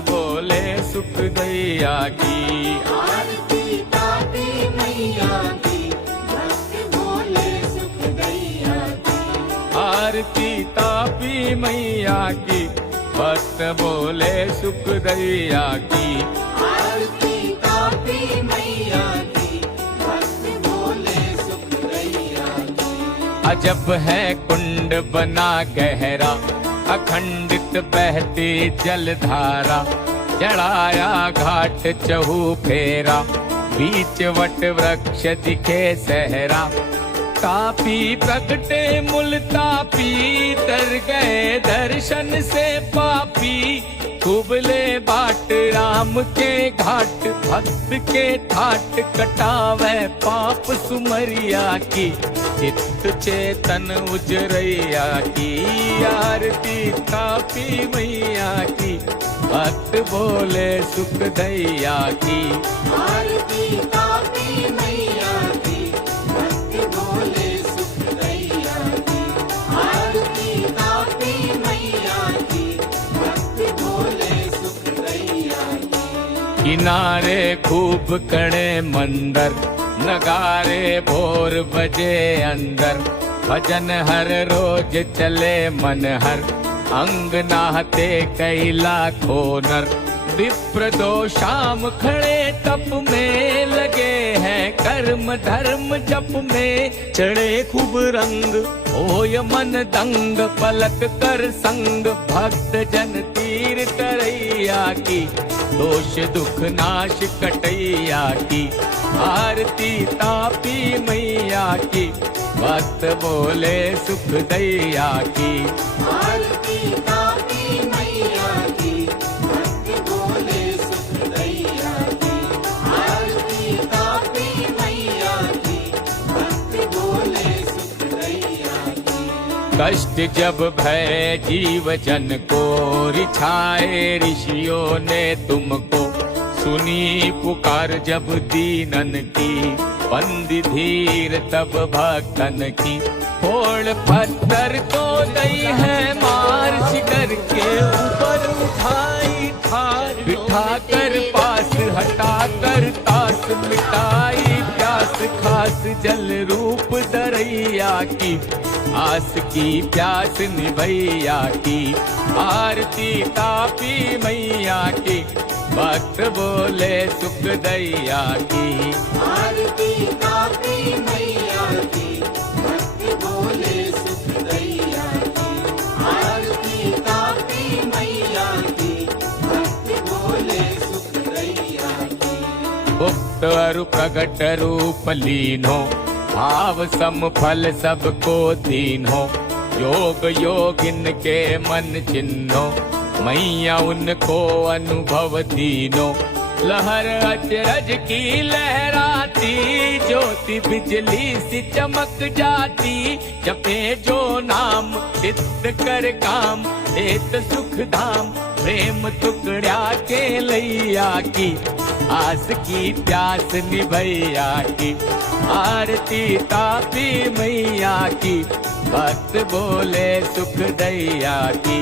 बोले सुख दैया की। आरती तापी मैया की, भक्त बोले सुख दैया की। आरती तापी मैया की, भक्त बोले सुख दैया की। आरती तापी मैया की, भक्त बोले सुख दैया की। अजब है कुंड बना गहरा, अखंडित बहती जलधारा। चढ़ाया घाट चहु फेरा, बीच वट वृक्ष दिखे सहरा। तापी प्रगटे मूल तापी, तर गए दर्शन से पापी। कुबले बाट राम के घाट, भक्त के ठाट कटावे पाप सुमरिया की। चित्त चेतन उजरैया की, आरती तापी मैया की, भक्त बोले सुख दैया की। आरती तापी मैया की, भक्त बोले सुख दैया की। आरती तापी मैया की, भक्त बोले सुख दैया की। किनारे खूब कड़े मंदर, नगारे भोर बजे अंदर। भजन हर रोज चले मन हर, अंग नाहते कई लाखों नर। विप्र दो शाम खड़े तप में, लगे हैं कर्म धर्म जप में। चढ़े खूब रंग होय मन दंग, पलक कर संग भक्त जन तीर तरैया की। दोष दुख नाश कटैया की, आरती तापी मैया की, भक्त बोले सुख दैया की। आरती तापी मैया की, भक्त बोले सुख दैया की। आरती तापी मैया की, भक्त बोले सुख दैया की। कष्ट जब भय जीव जन को, रिछाए ऋषियों ने तुमको। सुनी पुकार जब दीनन की, बंदी धीर तब भक्तन की। फोड़ पत्थर को दई है मार, शिकर के ऊपर उठाई ठार। बिठा कर पास हटा कर तास, मिटाई प्यास खास जल रूप दरैया की। आस की प्यास निभैया की, आरती तापी मैया की, भक्त बोले सुख दैया की। आरती तापी मैया की, भक्त बोले सुख दैया की। आरती तापी मैया की, भक्त बोले सुख दैया की। गुप्त अरु प्रगट रूप लीनो, भाव सम फल सबको दीनो। योग योगिन के मन चिन्हो, मैया उनको अनुभव दीनो। लहर अचरज की लहराती, ज्योति बिजली सी चमक जाती। जपे जो नाम सिद्ध कर काम, देत सुख धाम। प्रेम टुकड़ा के लैया की, आस की प्यास निभैया की। आरती तापी मैया की, भक्त बोले सुख दैया की।